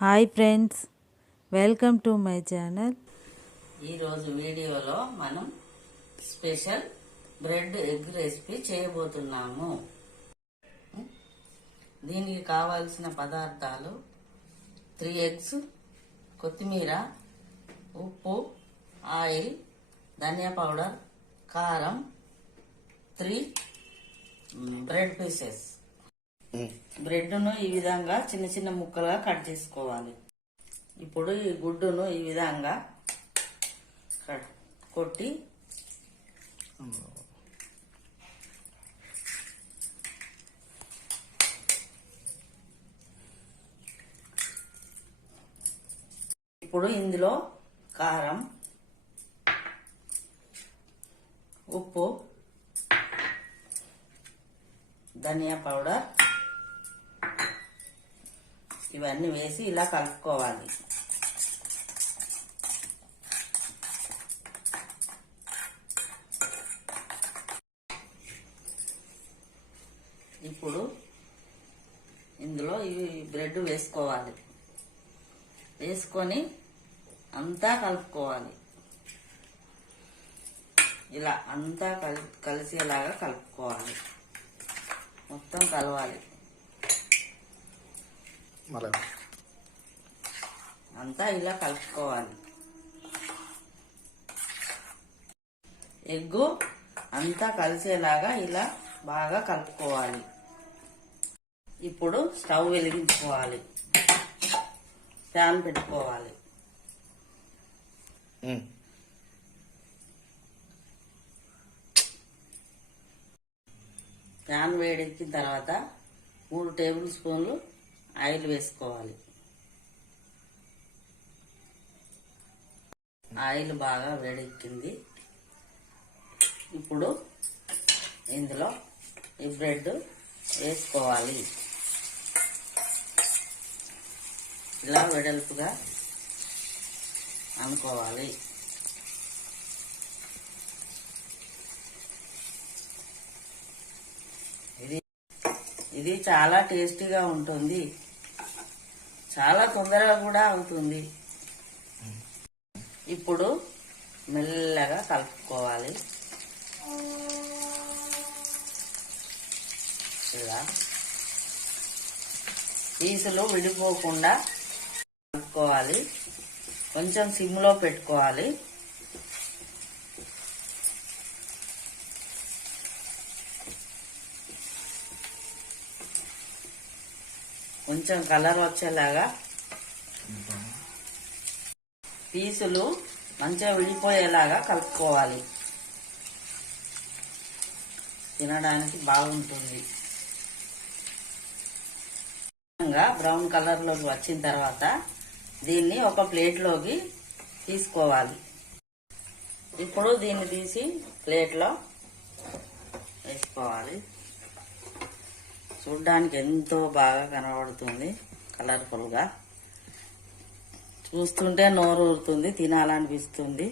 Hi friends, welcome to my channel. ఈరోజు వీడియోలో మనం స్పెషల్ బ్రెడ్ ఎగ్ రెసిపీ చేయబోతున్నాము. దీనికి కావాల్సిన పదార్థాలు 3 eggs, కొత్తిమీర, ఉప్పు, ఆయిల్, ధనియా పౌడర్, కారం, 3 బ్రెడ్ పీసెస్. బ్రెడ్ను ఈ విధంగా చిన్న చిన్న ముక్కలుగా కట్ చేసుకోవాలి. ఇప్పుడు ఈ గుడ్డును ఈ విధంగా కొట్టి ఇప్పుడు ఇందులో కారం, ఉప్పు, ధనియా పౌడర్ ఇవన్నీ వేసి ఇలా కలుపుకోవాలి. ఇప్పుడు ఇందులో ఈ బ్రెడ్ వేసుకోవాలి. వేసుకొని అంతా కలుపుకోవాలి. ఇలా అంతా కలిసేలాగా కలుపుకోవాలి. మొత్తం కలవాలి. అంతా ఇలా కలుపుకోవాలి. ఎగ్గు అంతా కలిసేలాగా ఇలా బాగా కలుపుకోవాలి. ఇప్పుడు స్టవ్ వెలిగించుకోవాలి. ప్యాన్ పెట్టుకోవాలి. ప్యాన్ వేడెక్కిన తర్వాత 3 టేబుల్ స్పూన్లు ఆయిల్ వేసుకోవాలి. ఆయిల్ బాగా వేడెక్కింది. ఇప్పుడు ఇందులో ఈ బ్రెడ్ వేసుకోవాలి. ఇలా వెడల్పుగా అనుకోవాలి. ఇది చాలా టేస్టీగా ఉంటుంది. చాలా తొందరగా కూడా అవుతుంది. ఇప్పుడు మెల్లగా కలుపుకోవాలి. ఇలా పీసులు విడిపోకుండా కలుపుకోవాలి. కొంచెం సిమ్లో పెట్టుకోవాలి. కొంచెం కలర్ వచ్చేలాగా పీసులు మంచిగా విడిపోయేలాగా కలుపుకోవాలి. తినడానికి బాగుంటుంది. బ్రౌన్ కలర్లోకి వచ్చిన తర్వాత దీన్ని ఒక ప్లేట్లోకి తీసుకోవాలి. ఇప్పుడు దీన్ని తీసి ప్లేట్లో వేసుకోవాలి. చూడ్డానికి ఎంతో బాగా కనబడుతుంది. కలర్ఫుల్గా చూస్తుంటే నోరు ఊరుతుంది, తినాలనిపిస్తుంది.